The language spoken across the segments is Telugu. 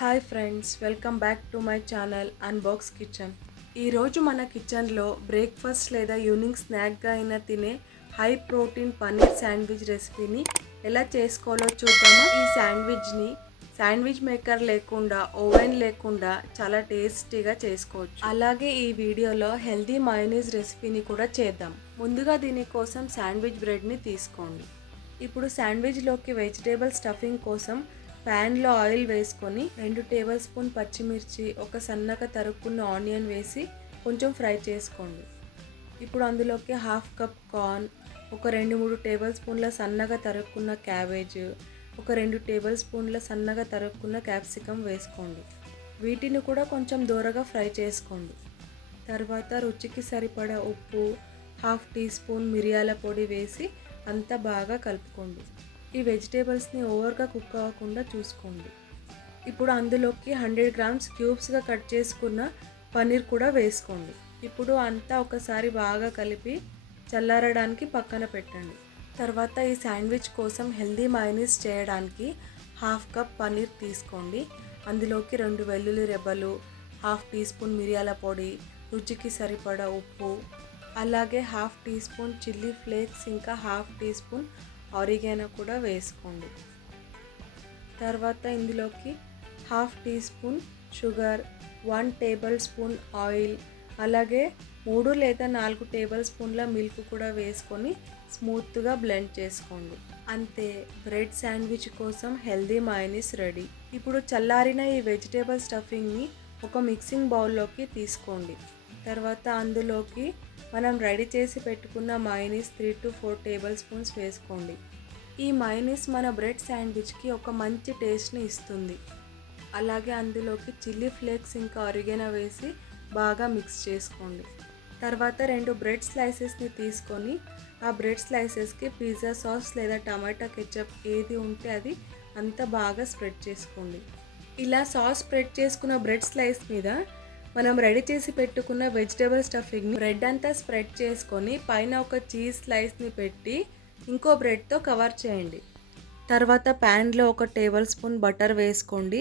Hi friends, welcome back to my channel unbox kitchen. ఈరోజు మన కిచెన్లో బ్రేక్ఫాస్ట్ లేదా ఈవినింగ్ స్నాక్గా అయినా తినే హై ప్రోటీన్ పన్నీర్ శాండ్విచ్ రెసిపీని ఎలా చేసుకోవాలో చూద్దామా. ఈ శాండ్విచ్ని శాండ్విచ్ మేకర్ లేకుండా, ఓవెన్ లేకుండా చాలా టేస్టీగా చేసుకోవచ్చు. అలాగే ఈ వీడియోలో హెల్దీ మయోనీస్ రెసిపీని కూడా చేద్దాం. ముందుగా దీనికోసం శాండ్విచ్ బ్రెడ్ని తీసుకోండి. ఇప్పుడు శాండ్విచ్లోకి వెజిటేబుల్ స్టఫింగ్ కోసం ప్యాన్లో ఆయిల్ వేసుకొని 2 టేబుల్ స్పూన్ పచ్చిమిర్చి, ఒక సన్నగా తరుక్కున్న ఆనియన్ వేసి కొంచెం ఫ్రై చేసుకోండి. ఇప్పుడు అందులోకి హాఫ్ కప్ కార్న్, ఒక 2-3 టేబుల్ స్పూన్ల సన్నగా తరుక్కున్న క్యాబేజ్, ఒక 2 టేబుల్ స్పూన్ల సన్నగా తరుక్కున్న క్యాప్సికమ్ వేసుకోండి. వీటిని కూడా కొంచెం దూరగా ఫ్రై చేసుకోండి. తర్వాత రుచికి సరిపడా ఉప్పు, హాఫ్ టీ స్పూన్ మిరియాల పొడి వేసి అంతా బాగా కలుపుకోండి. ఈ వెజిటేబుల్స్ని ఓవర్గా కుక్ అవ్వకుండా చూసుకోండి. ఇప్పుడు అందులోకి 100 గ్రామ్స్ క్యూబ్స్గా కట్ చేసుకున్న పన్నీర్ కూడా వేసుకోండి. ఇప్పుడు అంతా ఒకసారి బాగా కలిపి చల్లారడానికి పక్కన పెట్టండి. తర్వాత ఈ శాండ్విచ్ కోసం హెల్దీ మయోనీస్ చేయడానికి హాఫ్ కప్ పన్నీర్ తీసుకోండి. అందులోకి 2 వెల్లుల్లి రెబ్బలు, హాఫ్ టీ స్పూన్ మిరియాల పొడి, రుచికి సరిపడా ఉప్పు, అలాగే half teaspoon chilli flakes, ఇంకా హాఫ్ టీ స్పూన్ ఆరిగానో కూడా వేసుకోండి. తర్వాత ఇందులోకి half teaspoon sugar, 1 tablespoon oil, అలాగే 3 లేదా 4 టేబుల్ స్పూన్ల మిల్క్ కూడా వేసుకొని స్మూత్గా బ్లెండ్ చేసుకోండి. అంతే, బ్రెడ్ శాండ్విచ్ కోసం హెల్దీ మయోనీస్ రెడీ. ఇప్పుడు చల్లారిన ఈ వెజిటేబుల్ స్టఫింగ్ని ఒక మిక్సింగ్ బౌల్లోకి తీసుకోండి. తర్వాత అందులోకి మనం రెడీ చేసి పెట్టుకున్న మయోనీస్ 3 to 4 టేబుల్ స్పూన్స్ వేసుకోండి. ఈ మయోనీస్ మన బ్రెడ్ శాండ్విచ్కి ఒక మంచి టేస్ట్ని ఇస్తుంది. అలాగే అందులోకి చిల్లీ ఫ్లేక్స్ ఇంకా ఆరిగానో వేసి బాగా మిక్స్ చేసుకోండి. తర్వాత 2 బ్రెడ్ స్లైసెస్ని తీసుకొని ఆ బ్రెడ్ స్లైసెస్కి పిజ్జా సాస్ లేదా టమాటా కెచప్ ఏది ఉంటే అది అంతా బాగా స్ప్రెడ్ చేసుకోండి. ఇలా సాస్ స్ప్రెడ్ చేసుకున్న బ్రెడ్ స్లైస్ మీద మనం రెడీ చేసి పెట్టుకున్న వెజిటేబుల్ స్టఫింగ్ని బ్రెడ్ అంతా స్ప్రెడ్ చేసుకొని పైన ఒక చీజ్ స్లైస్ని పెట్టి ఇంకో బ్రెడ్తో కవర్ చేయండి. తర్వాత ప్యాన్లో 1 టేబుల్ స్పూన్ బటర్ వేసుకోండి.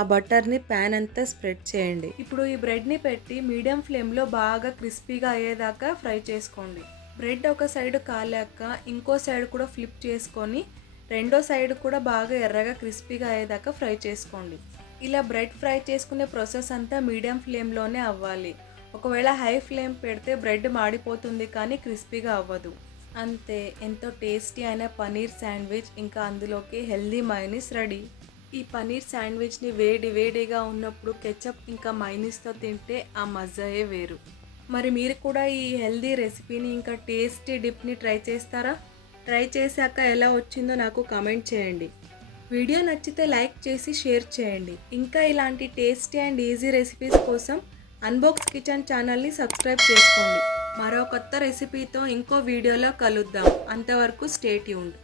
ఆ బటర్ని ప్యాన్ అంతా స్ప్రెడ్ చేయండి. ఇప్పుడు ఈ బ్రెడ్ని పెట్టి మీడియం ఫ్లేమ్లో బాగా క్రిస్పీగా అయ్యేదాకా ఫ్రై చేసుకోండి. బ్రెడ్ ఒక సైడ్ కాలాక ఇంకో సైడ్ కూడా ఫ్లిప్ చేసుకొని రెండో సైడ్ కూడా బాగా ఎర్రగా క్రిస్పీగా అయ్యేదాకా ఫ్రై చేసుకోండి. ఇలా బ్రెడ్ ఫ్రై చేసుకునే ప్రాసెస్ అంతా మీడియం ఫ్లేమ్లోనే అవ్వాలి. ఒకవేళ హై ఫ్లేమ్ పెడితే బ్రెడ్ మాడిపోతుంది కానీ క్రిస్పీగా అవ్వదు. అంతే, ఎంతో టేస్టీ అయిన పన్నీర్ శాండ్విచ్ ఇంకా అందులోకి హెల్దీ మయోనీస్ రెడీ. ఈ పన్నీర్ శాండ్విచ్ని వేడిగా ఉన్నప్పుడు కెచప్ ఇంకా మయోనీస్తో తింటే ఆ మజాయే వేరు. మరి మీరు కూడా ఈ హెల్దీ రెసిపీని ఇంకా టేస్టీ డిప్ని ట్రై చేస్తారా? ట్రై చేశాక ఎలా వచ్చిందో నాకు కామెంట్ చేయండి. వీడియో నచ్చితే లైక్ చేసి షేర్ చేయండి. ఇంకా ఇలాంటి టేస్టీ అండ్ ఈజీ రెసిపీస్ కోసం అన్బాక్స్ కిచెన్ ఛానల్ని సబ్స్క్రైబ్ చేసుకోండి. మరో కొత్త రెసిపీతో ఇంకో వీడియోలో కలుద్దాం. అంతవరకు స్టే ట్యూన్డ్.